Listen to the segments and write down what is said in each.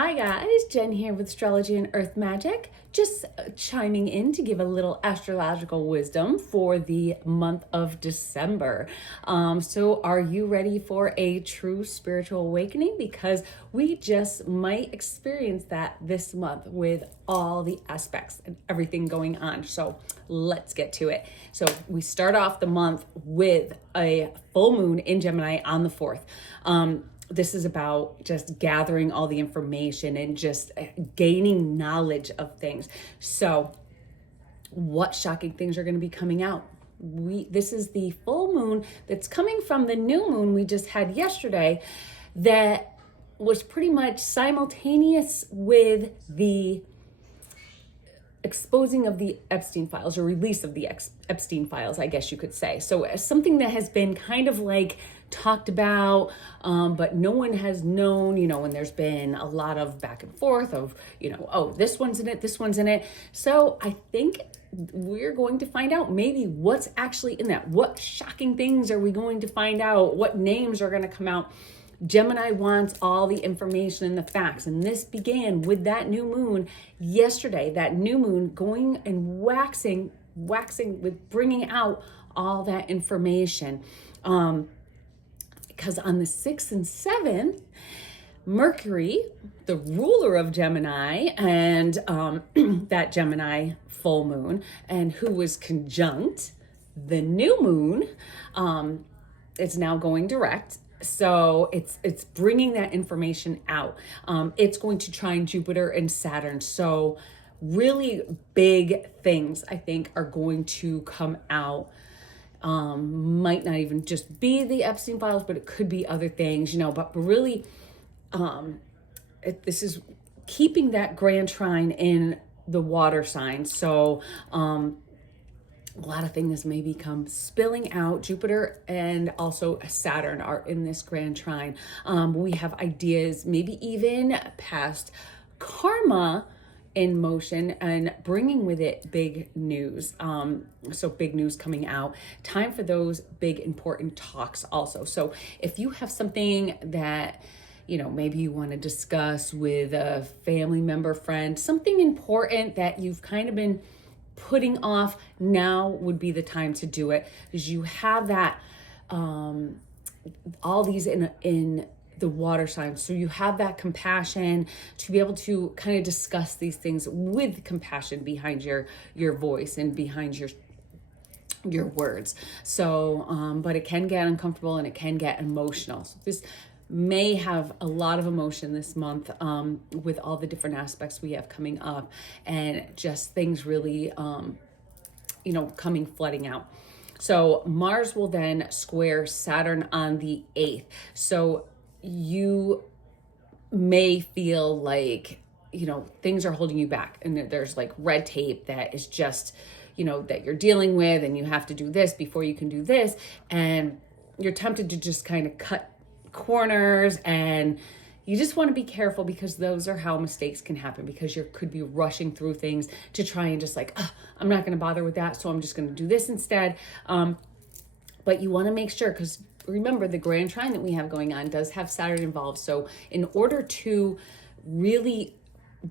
Hi guys, Jen here with Astrology and Earth Magic. Just chiming in to give a little astrological wisdom for the month of December. So are you ready for a true spiritual awakening? Because we just might experience that this month with all the aspects and everything going on. So let's get to it. So we start off the month with a full moon in Gemini on the 4th. This is about just gathering all the information and just gaining knowledge of things. So what shocking things are going to be coming out? This is the full moon that's coming from the new moon we just had yesterday that was pretty much simultaneous with the exposing of the Epstein files, or release of the Epstein files, I guess you could say. So something that has been kind of like talked about, but no one has known, and there's been a lot of back and forth of, oh, this one's in it, this one's in it. So I think we're going to find out maybe what's actually in that. What shocking things are we going to find out? What names are going to come out? Gemini wants all the information and the facts. And this began with that new moon yesterday, that new moon going and waxing with bringing out all that information. Because on the 6th and 7th, Mercury, the ruler of Gemini, and that Gemini full moon, and who was conjunct the new moon, it's now going direct. So it's bringing that information out. It's going to trine Jupiter and Saturn. So really big things, I think, are going to come out. Might not even just be the Epstein files, but it could be other things, but really, this is keeping that grand trine in the water sign. So, a lot of things may become spilling out. Jupiter and also Saturn are in this grand trine. We have ideas, maybe even past karma in motion and bringing with it big news. So big news coming out. Time for those big important talks also. So if you have something that maybe you want to discuss with a family member, friend, something important that you've kind of been putting off, now would be the time to do it, because you have that all these in the water sign. So you have that compassion to be able to kind of discuss these things with compassion behind your voice and behind your words. So but it can get uncomfortable and it can get emotional. So this may have a lot of emotion this month with all the different aspects we have coming up, and just things really coming flooding out. So Mars will then square Saturn on the 8th. So you may feel like things are holding you back, and there's like red tape that is just that you're dealing with, and you have to do this before you can do this, and you're tempted to just kind of cut corners, and you just want to be careful, because those are how mistakes can happen, because you could be rushing through things to try and just like, I'm not going to bother with that, so I'm just going to do this instead. But you want to make sure, because remember, the grand trine that we have going on does have Saturn involved. So in order to really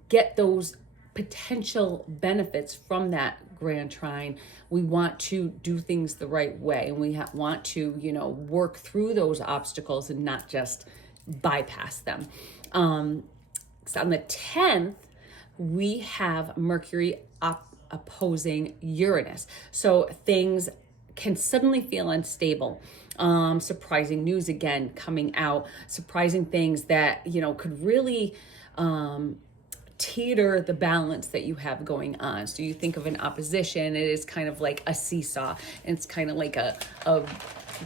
get those potential benefits from that grand trine, we want to do things the right way, and we want to work through those obstacles and not just bypass them. So on the 10th, we have Mercury opposing Uranus, so things can suddenly feel unstable. Surprising news again coming out, surprising things that could really teeter the balance that you have going on. So you think of an opposition, it is kind of like a seesaw, and it's kind of like a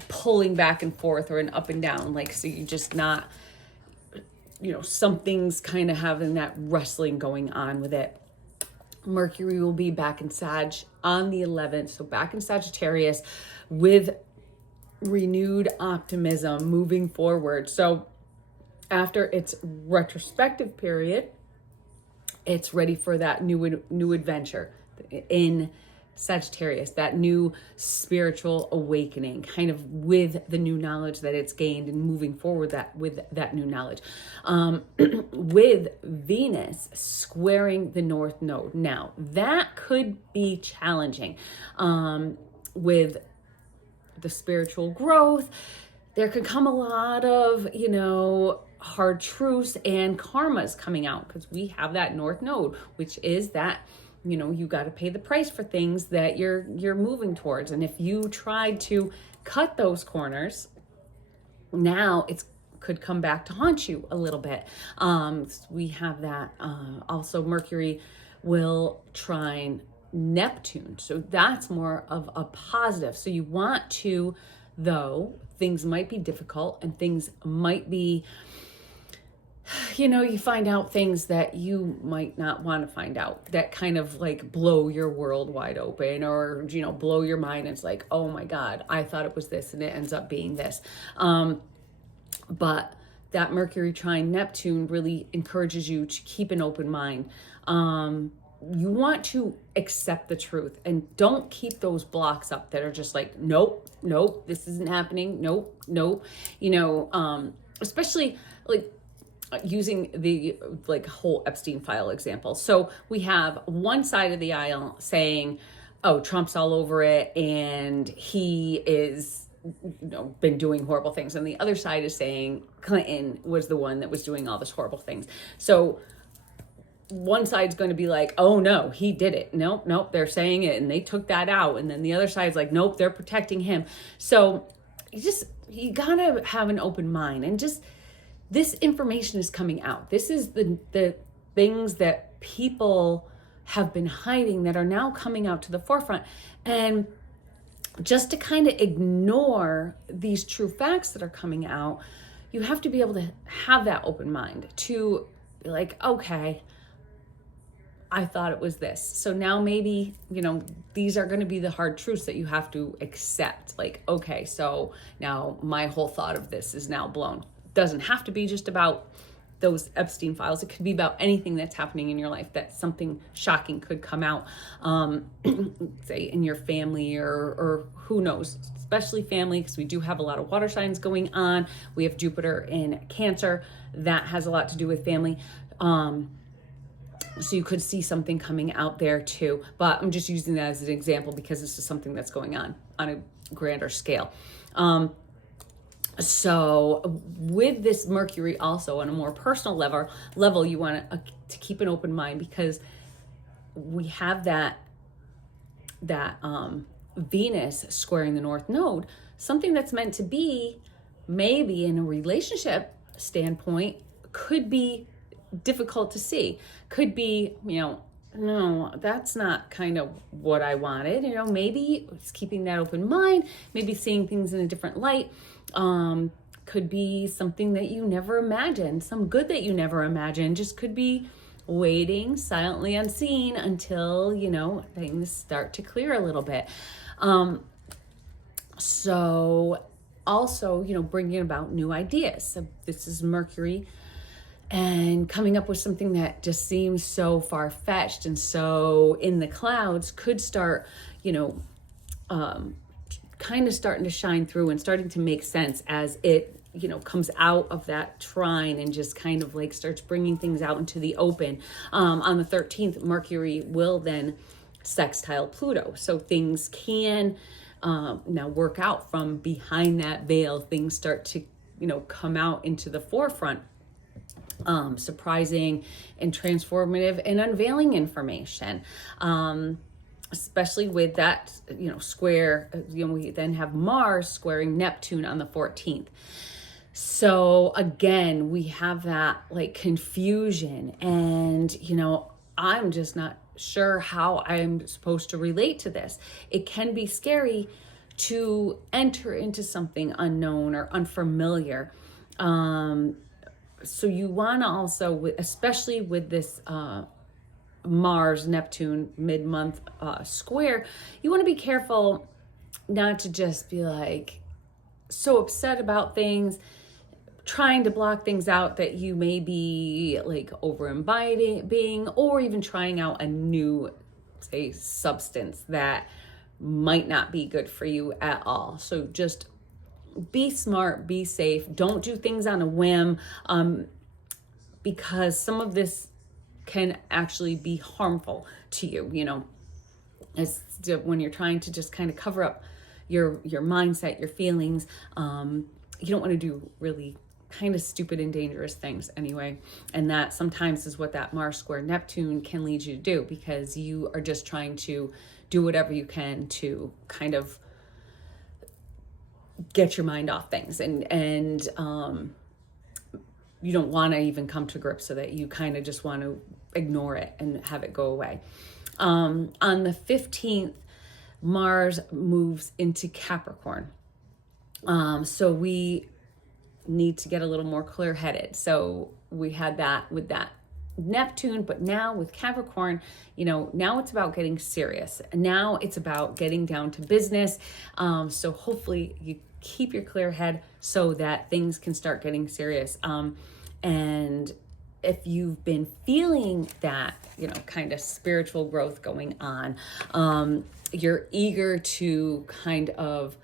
pulling back and forth, or an up and down, like, so you just not, something's kind of having that wrestling going on with it. Mercury will be back in Sag on the 11th, so back in Sagittarius with renewed optimism moving forward. So after its retrospective period, it's ready for that new adventure in Sagittarius, that new spiritual awakening, kind of with the new knowledge that it's gained and moving forward with that new knowledge. With Venus squaring the North Node. Now, that could be challenging with the spiritual growth. There could come a lot of, hard truths and karmas coming out, because we have that North Node, which is that you got to pay the price for things that you're moving towards. And if you tried to cut those corners, now it could come back to haunt you a little bit. We have that. Also, Mercury will trine Neptune. So that's more of a positive. So you want to, though, things might be difficult and things might be, you find out things that you might not want to find out, that kind of like blow your world wide open, or, blow your mind. It's like, oh my God, I thought it was this and it ends up being this. But that Mercury trine Neptune really encourages you to keep an open mind. You want to accept the truth and don't keep those blocks up that are just like, nope, this isn't happening. Nope. Especially like using the whole Epstein file example. So we have one side of the aisle saying, oh, Trump's all over it and he is been doing horrible things. And the other side is saying Clinton was the one that was doing all this horrible things. So one side's going to be like, oh no, he did it. Nope, they're saying it and they took that out. And then the other side's like, nope, they're protecting him. So you gotta have an open mind, and just this information is coming out. This is the things that people have been hiding that are now coming out to the forefront. And just to kind of ignore these true facts that are coming out, you have to be able to have that open mind to be like, okay, I thought it was this. So now maybe, these are going to be the hard truths that you have to accept. Like, okay, so now my whole thought of this is now blown. Doesn't have to be just about those Epstein files. It could be about anything that's happening in your life, that something shocking could come out, say in your family or who knows, especially family, because we do have a lot of water signs going on. We have Jupiter in Cancer. That has a lot to do with family. So you could see something coming out there too, but I'm just using that as an example because this is something that's going on a grander scale. So with this Mercury also on a more personal level, you want to keep an open mind, because we have that Venus squaring the North Node, something that's meant to be maybe in a relationship standpoint could be difficult to see, could be, no, that's not kind of what I wanted. Maybe it's keeping that open mind, maybe seeing things in a different light. Could be something that you never imagined, some good that you never imagined, just could be waiting silently unseen until, things start to clear a little bit. So also, bringing about new ideas. So this is Mercury, and coming up with something that just seems so far-fetched and so in the clouds could start, kind of starting to shine through and starting to make sense as it, comes out of that trine and just kind of like starts bringing things out into the open. On the 13th, Mercury will then sextile Pluto. So things can now work out from behind that veil. Things start to, come out into the forefront. Surprising and transformative and unveiling information. Especially with that, square, we then have Mars squaring Neptune on the 14th. So again, we have that like confusion and, I'm just not sure how I'm supposed to relate to this. It can be scary to enter into something unknown or unfamiliar. So you want to also, especially with this, Mars, Neptune, mid-month square, you want to be careful not to just be like so upset about things, trying to block things out that you may be like over imbibing or even trying out a new say, substance that might not be good for you at all. So just be smart, be safe. Don't do things on a whim, because some of this can actually be harmful to you, you know, as when you're trying to just kind of cover up your mindset, your feelings. You don't want to do really kind of stupid and dangerous things anyway. And that sometimes is what that Mars square Neptune can lead you to do, because you are just trying to do whatever you can to kind of get your mind off things, and you don't want to even come to grips, so that you kind of just want to ignore it and have it go away. On the 15th, Mars moves into Capricorn. So we need to get a little more clear-headed. So we had that with that Neptune, but now with Capricorn, you know, now it's about getting serious. Now it's about getting down to business. So hopefully you keep your clear head so that things can start getting serious. And if you've been feeling that, you know, kind of spiritual growth going on, you're eager to kind of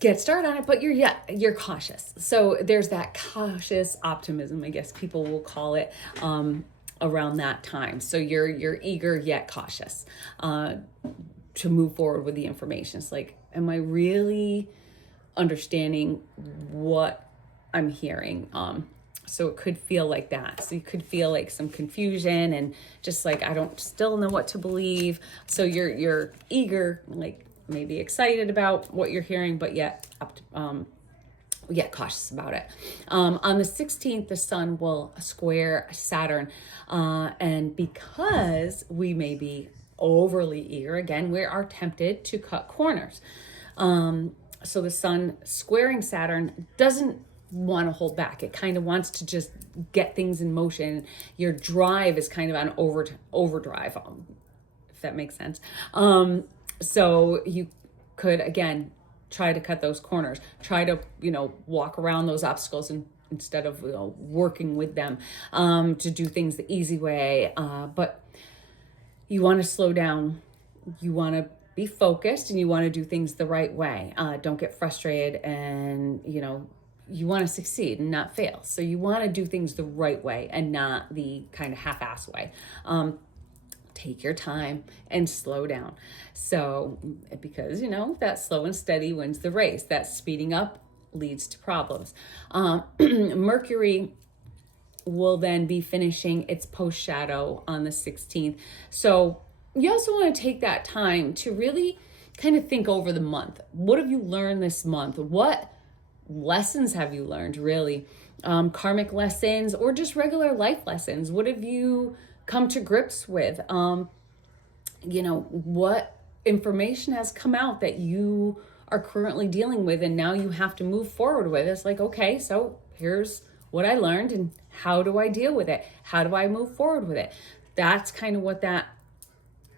get started on it, but you're cautious. So there's that cautious optimism, I guess people will call it, around that time. So you're eager yet cautious to move forward with the information. It's like, am I really understanding what I'm hearing? So it could feel like that. So you could feel like some confusion and just like, I don't still know what to believe. So you're eager, like maybe excited about what you're hearing, but yet cautious about it. On the 16th, the sun will square Saturn. And because we may be overly eager, again, we are tempted to cut corners. So the sun squaring Saturn doesn't want to hold back. It kind of wants to just get things in motion. Your drive is kind of on overdrive, if that makes sense. So you could, again, try to cut those corners, try to, you know, walk around those obstacles and instead of, you know, working with them, to do things the easy way. But you want to slow down. You want to be focused and you want to do things the right way. Don't get frustrated, and, you know, you want to succeed and not fail. So you want to do things the right way and not the kind of half-ass way. Take your time and slow down. So, because, you know, that slow and steady wins the race. That speeding up leads to problems. Mercury will then be finishing its post shadow on the 16th. So you also want to take that time to really kind of think over the month. What have you learned this month? What lessons have you learned, really? Karmic lessons or just regular life lessons? What have you come to grips with? You know, what information has come out that you are currently dealing with and now you have to move forward with? It's like, okay, so here's what I learned and how do I deal with it? How do I move forward with it? That's kind of what that,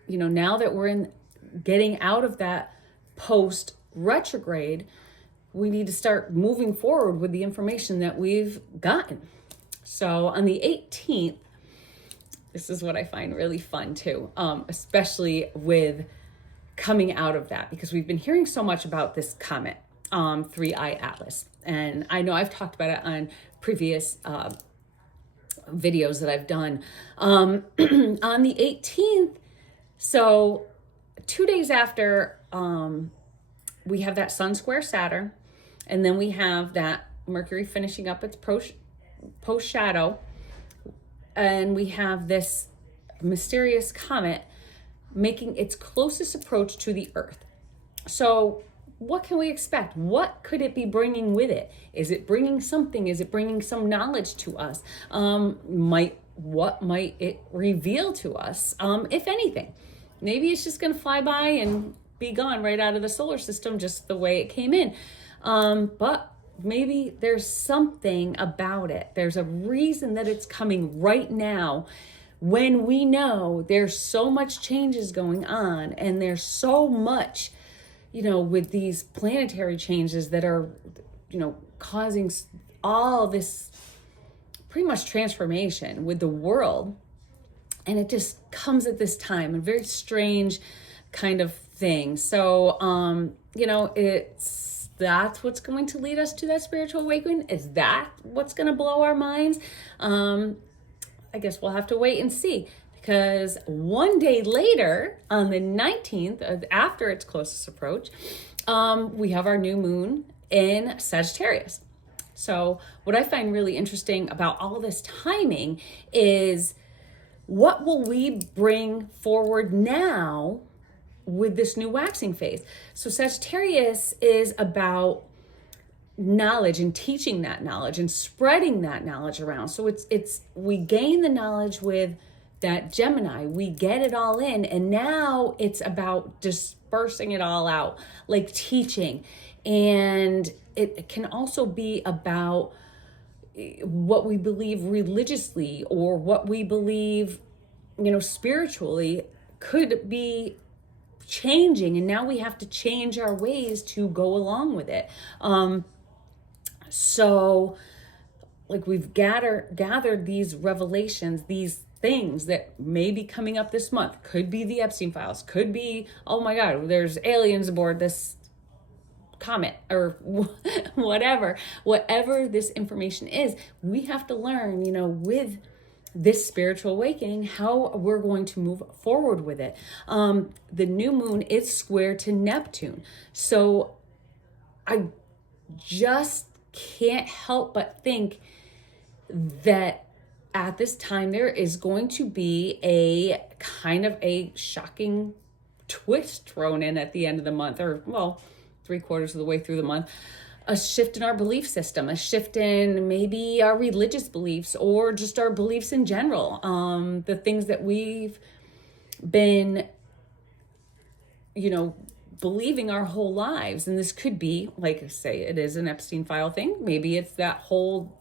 you know, now that we're in getting out of that post retrograde, we need to start moving forward with the information that we've gotten. So on the 18th, this is what I find really fun too, especially with coming out of that, because we've been hearing so much about this comet, 3I Atlas. And I know I've talked about it on previous videos that I've done. On the 18th, so 2 days after we have that sun square Saturn, and then we have that Mercury finishing up its post shadow, and we have this mysterious comet making its closest approach to the Earth. So what can we expect? What could it be bringing with it? Is it bringing something? Is it bringing some knowledge to us? What might it reveal to us, if anything? Maybe it's just going to fly by and be gone right out of the solar system, just the way it came in. But maybe there's something about it. There's a reason that it's coming right now, when we know there's so much changes going on, and there's so much, you know, with these planetary changes that are, you know, causing all this pretty much transformation with the world. And it just comes at this time, a very strange kind of thing. So, that's what's going to lead us to that spiritual awakening. Is that what's going to blow our minds? I guess we'll have to wait and see, because one day later, on the 19th, after its closest approach, we have our new moon in Sagittarius. So what I find really interesting about all this timing is, what will we bring forward now with this new waxing phase? So Sagittarius is about knowledge and teaching that knowledge and spreading that knowledge around. So it's we gain the knowledge with that Gemini, we get it all in, and now it's about dispersing it all out, like teaching. And it can also be about what we believe religiously, or what we believe, spiritually, could be changing, and now we have to change our ways to go along with it. So like, we've gathered these revelations, these things that may be coming up this month. Could be the Epstein files, could be, oh my God, there's aliens aboard this comet, or whatever this information is. We have to learn, with this spiritual awakening, how we're going to move forward with it. The new moon is square to Neptune. So I just can't help but think that at this time there is going to be a kind of a shocking twist thrown in at the end of the month, or, well, 3/4 of the way through the month. A shift in our belief system, a shift in maybe our religious beliefs, or just our beliefs in general. The things that we've been, believing our whole lives. And this could be, like I say, it is an Epstein file thing. Maybe it's that whole,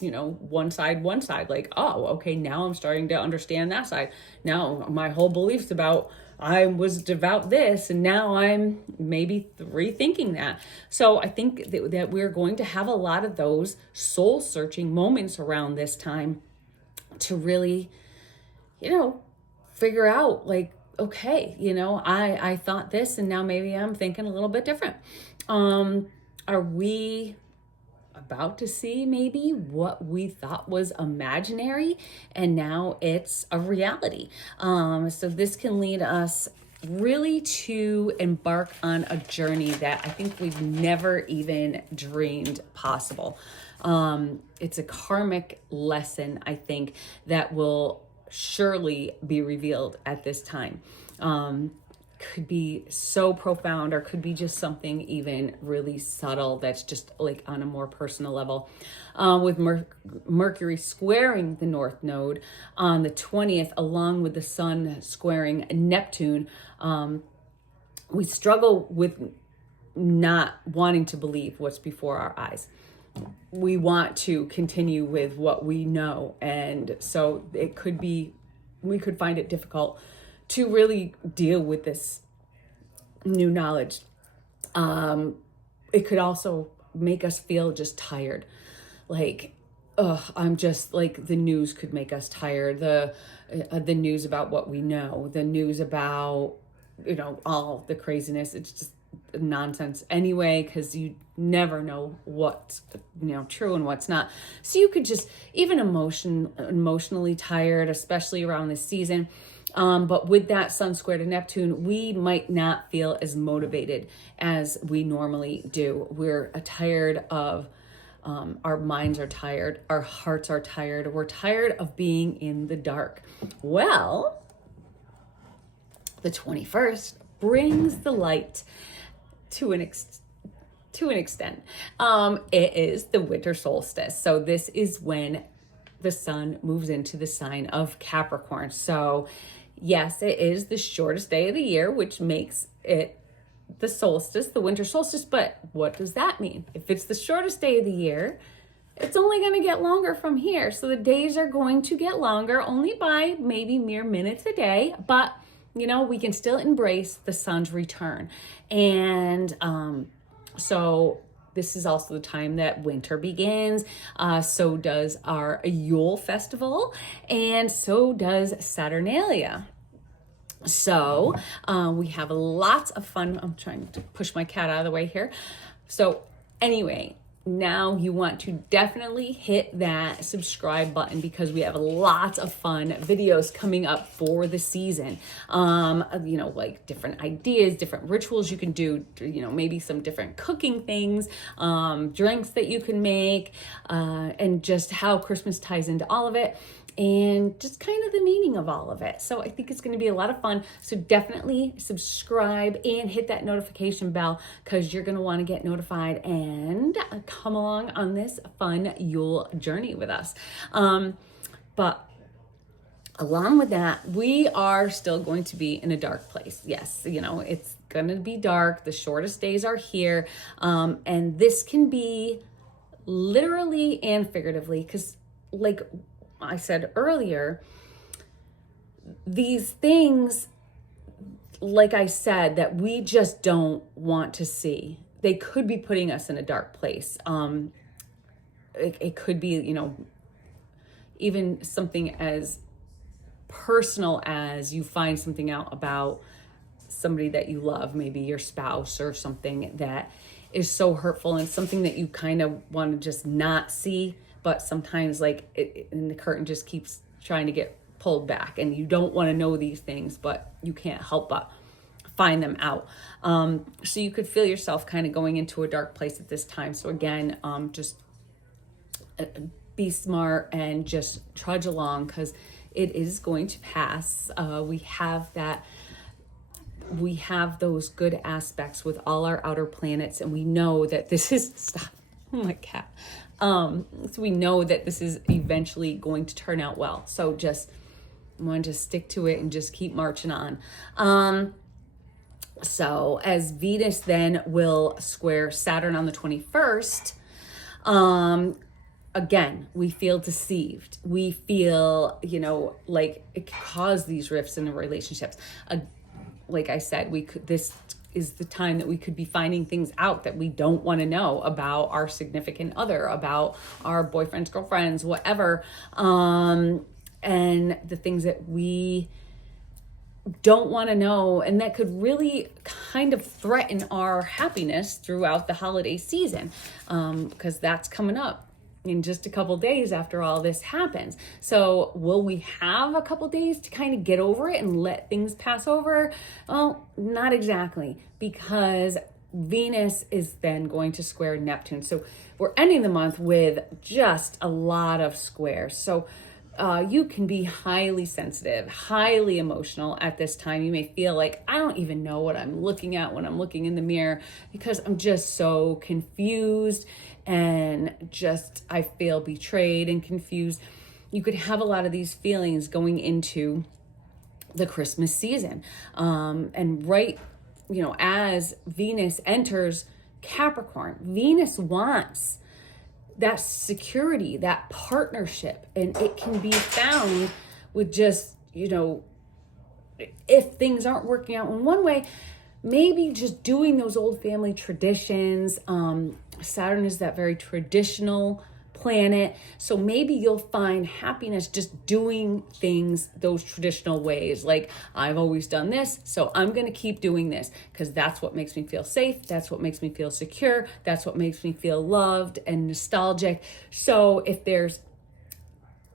one side, like, oh, okay, now I'm starting to understand that side. Now my whole beliefs about, I was devout this, and now I'm maybe rethinking that. So I think that we're going to have a lot of those soul searching moments around this time, to really, figure out, like, okay, I thought this, and now maybe I'm thinking a little bit different. Are we about to see maybe what we thought was imaginary, and now it's a reality? So this can lead us really to embark on a journey that I think we've never even dreamed possible. It's a karmic lesson, I think, that will surely be revealed at this time. Could be so profound, or could be just something even really subtle that's just like on a more personal level. With Mercury squaring the North Node on the 20th, along with the Sun squaring Neptune, we struggle with not wanting to believe what's before our eyes. We want to continue with what we know, and so it could be, we could find it difficult to really deal with this new knowledge. It could also make us feel just tired. Like, I'm just like, the news could make us tired. The news about what we know, the news about, all the craziness. It's just nonsense anyway, because you never know what's, true and what's not. So you could just, even emotionally tired, especially around this season. But with that Sun square to Neptune, we might not feel as motivated as we normally do. We're tired of, our minds are tired, our hearts are tired, we're tired of being in the dark. Well, the 21st brings the light to an extent. It is the winter solstice. So this is when the sun moves into the sign of Capricorn. So yes, it is the shortest day of the year, which makes it the solstice, the winter solstice. But what does that mean? If it's the shortest day of the year, it's only going to get longer from here. So the days are going to get longer, only by maybe mere minutes a day. But, we can still embrace the sun's return. And so this is also the time that winter begins. So does our Yule festival, and so does Saturnalia. So we have lots of fun. I'm trying to push my cat out of the way here. So anyway, now you want to definitely hit that subscribe button, because we have lots of fun videos coming up for the season. Like different ideas, different rituals you can do, maybe some different cooking things, drinks that you can make, and just how Christmas ties into all of it, and just kind of the meaning of all of it. So I think it's going to be a lot of fun. So definitely subscribe and hit that notification bell, because you're going to want to get notified and come along on this fun Yule journey with us. But along with that, we are still going to be in a dark place. Yes, it's going to be dark. The shortest days are here. And this can be literally and figuratively, because like I said earlier, these things, like I said, that we just don't want to see, they could be putting us in a dark place. It could be, even something as personal as you find something out about somebody that you love, maybe your spouse or something that is so hurtful, and something that you kind of want to just not see. But sometimes and the curtain just keeps trying to get pulled back, and you don't want to know these things, but you can't help but find them out. So you could feel yourself kind of going into a dark place at this time. So again, just be smart and just trudge along, because it is going to pass. We have those good aspects with all our outer planets, and we know that this is, stop, oh my cat. So we know that this is eventually going to turn out well. So just want to stick to it and just keep marching on. So as Venus then will square Saturn on the 21st, again, we feel deceived. We feel, like it could cause these rifts in the relationships. Like I said, this is the time that we could be finding things out that we don't want to know about our significant other, about our boyfriends, girlfriends, whatever. And the things that we don't want to know, and that could really kind of threaten our happiness throughout the holiday season, because that's coming up in just a couple days after all this happens. So will we have a couple days to kind of get over it and let things pass over? Well, not exactly, because Venus is then going to square Neptune. So we're ending the month with just a lot of squares. So you can be highly sensitive, highly emotional at this time. You may feel like, I don't even know what I'm looking at when I'm looking in the mirror, because I'm just so confused, and just I feel betrayed and confused. You could have a lot of these feelings going into the Christmas season. And right, as Venus enters Capricorn, Venus wants that security, that partnership, and it can be found with just, if things aren't working out in one way, maybe just doing those old family traditions. Saturn is that very traditional planet. So maybe you'll find happiness just doing things those traditional ways. Like, I've always done this, so I'm going to keep doing this, because that's what makes me feel safe. That's what makes me feel secure. That's what makes me feel loved and nostalgic. So if there's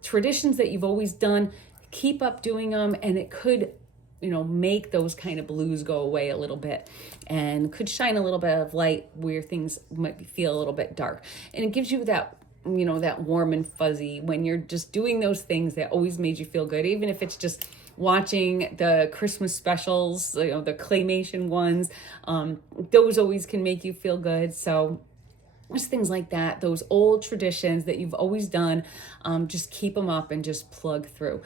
traditions that you've always done, keep up doing them, and it could make those kind of blues go away a little bit, and could shine a little bit of light where things might feel a little bit dark. And it gives you that, that warm and fuzzy when you're just doing those things that always made you feel good, even if it's just watching the Christmas specials, the claymation ones. Those always can make you feel good. So just things like that, those old traditions that you've always done, just keep them up and just plug through.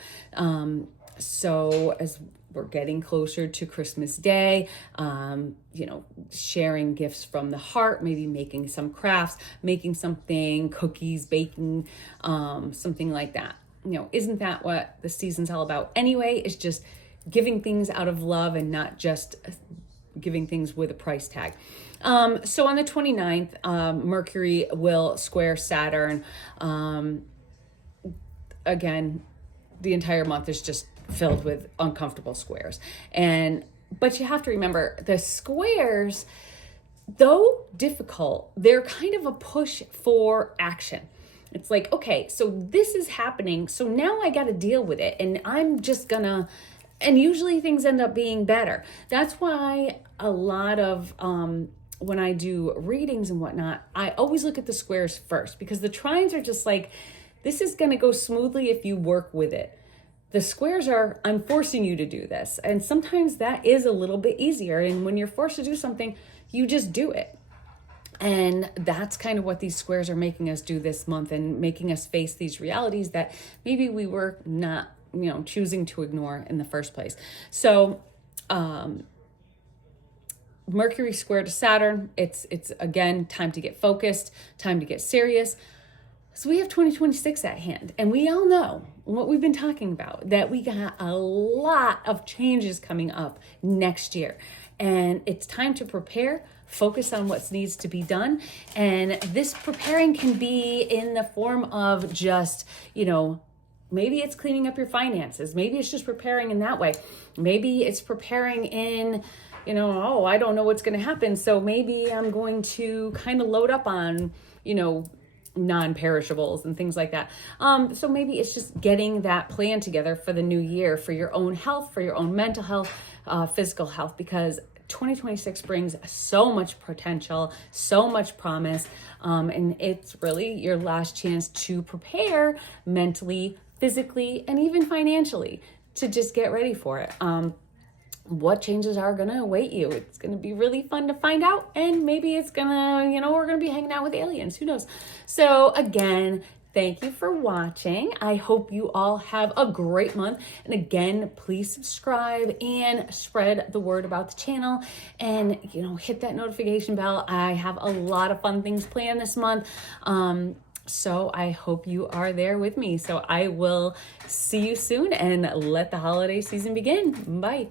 So as we're getting closer to Christmas Day, sharing gifts from the heart, maybe making some crafts, making something, cookies, baking, something like that. Isn't that what the season's all about anyway? It's just giving things out of love and not just giving things with a price tag. So on the 29th, Mercury will square Saturn. Again, the entire month is just filled with uncomfortable squares. But you have to remember, the squares, though difficult, they're kind of a push for action. It's like, okay, so this is happening, so now I got to deal with it, and I'm just gonna, and usually things end up being better. That's why a lot of, when I do readings and whatnot, I always look at the squares first, because the trines are just like, this is gonna go smoothly if you work with it. The squares are, I'm forcing you to do this. And sometimes that is a little bit easier. And when you're forced to do something, you just do it. And that's kind of what these squares are making us do this month, and making us face these realities that maybe we were not, choosing to ignore in the first place. So, Mercury square to Saturn, it's again, time to get focused, time to get serious. So we have 2026 at hand, and we all know what we've been talking about, that we got a lot of changes coming up next year, and it's time to prepare, focus on what needs to be done. And this preparing can be in the form of just, maybe it's cleaning up your finances. Maybe it's just preparing in that way. Maybe it's preparing in, I don't know what's going to happen, so maybe I'm going to kind of load up on, non-perishables and things like that. So maybe it's just getting that plan together for the new year, for your own health, for your own mental health, physical health, because 2026 brings so much potential, so much promise, and it's really your last chance to prepare mentally, physically, and even financially to just get ready for it. What changes are going to await you. It's going to be really fun to find out, and maybe it's going to, we're going to be hanging out with aliens. Who knows? So again, thank you for watching. I hope you all have a great month. And again, please subscribe and spread the word about the channel, and, hit that notification bell. I have a lot of fun things planned this month. So I hope you are there with me. So I will see you soon, and let the holiday season begin. Bye.